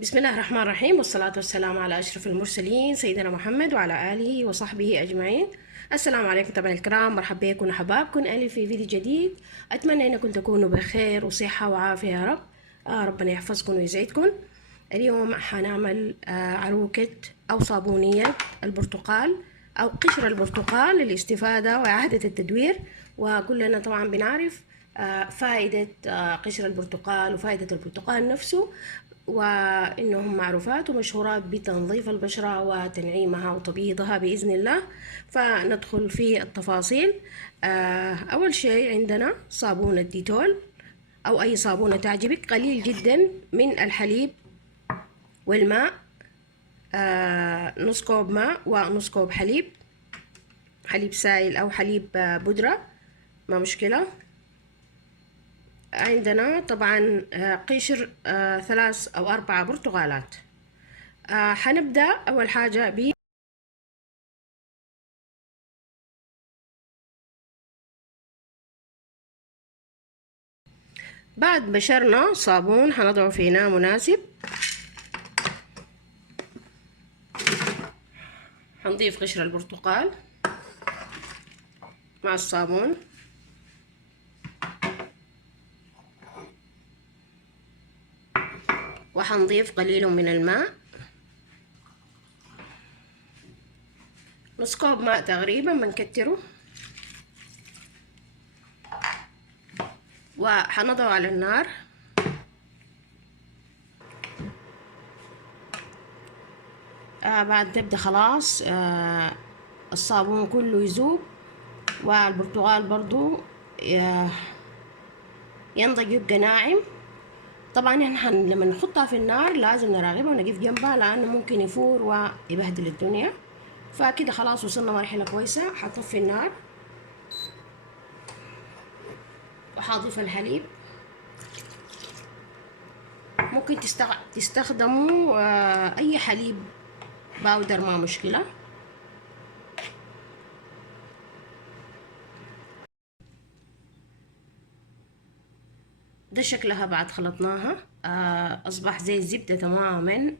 بسم الله الرحمن الرحيم، والصلاة والسلام على أشرف المرسلين سيدنا محمد وعلى آله وصحبه أجمعين. السلام عليكم طبعا الكرام، مرحبا بكم أحبابكم ألف في فيديو جديد. أتمنى أنكم تكونوا بخير وصحة وعافية يا رب. ربنا يحفظكم ويسعدكم. اليوم حنعمل عروكة أو صابونية البرتقال أو قشر البرتقال للاستفادة وإعادة التدوير. وكلنا طبعا بنعرف فائدة قشر البرتقال وفائدة البرتقال نفسه، وإنهم معروفات ومشهورات بتنظيف البشرة وتنعيمها وتبييضها بإذن الله. فندخل في التفاصيل. أول شيء عندنا صابون الديتول أو أي صابونة تعجبك، قليل جدا من الحليب والماء، نص كوب ماء ونص كوب حليب سائل أو حليب بودرة، ما مشكلة. عندنا طبعا قشر 3 أو 4 برتقالات. حنبدأ أول حاجة بعد بشرنا صابون حنضعه في إناء مناسب. حنضيف قشر البرتقال مع الصابون، وحنضيف قليل من الماء، نص كوب ماء تقريبا، بنكتره، وحنضعه على النار. بعد تبدأ خلاص الصابون كله يذوب والبرتقال برضو ينضج يبقى ناعم. طبعا احنا لما نحطها في النار لازم نراقبها ونقف جنبها لانه ممكن يفور ويبهدل الدنيا. فكده خلاص وصلنا مرحلة كويسة. حطفي النار وحاضيف الحليب. ممكن تستخدموا اي حليب باودر، ما مشكلة. ده شكلها بعد خلطناها، اصبح زي الزبدة تماما.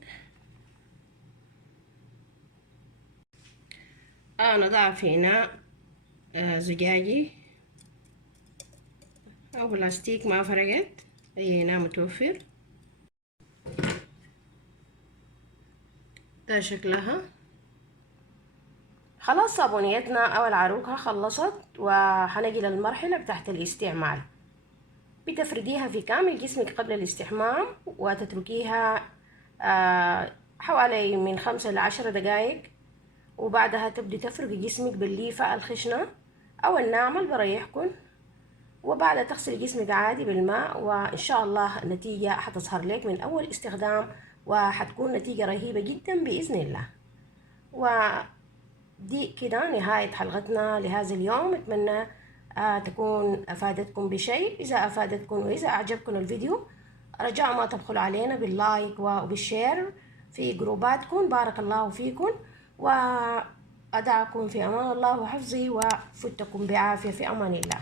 نضعها في اناء زجاجي او بلاستيك، ما فرقت، اي اناء متوفر. ده شكلها خلاص. صابونيتنا او العروقة خلصت، وحنجي للمرحلة بتاعت الاستعمال. بتفرديها في كامل جسمك قبل الاستحمام، وتتركيها حوالي من 5 ل10 دقائق، وبعدها تبدي تفرقي جسمك بالليفة الخشنة او الناعمة اللي بريحكن، وبعدها تغسلي جسمك عادي بالماء، وان شاء الله النتيجة حتظهر لك من اول استخدام، وحتكون نتيجة رهيبة جدا بإذن الله. ودي كده نهاية حلقتنا لهذا اليوم. اتمنى تكون افادتكم بشيء. اذا افادتكم واذا اعجبكم الفيديو، رجاء ما تبخلوا علينا باللايك وبالشير في جروباتكم. بارك الله فيكم، وأدعكم في أمان الله وحفظه، وفتكم بعافية في أمان الله.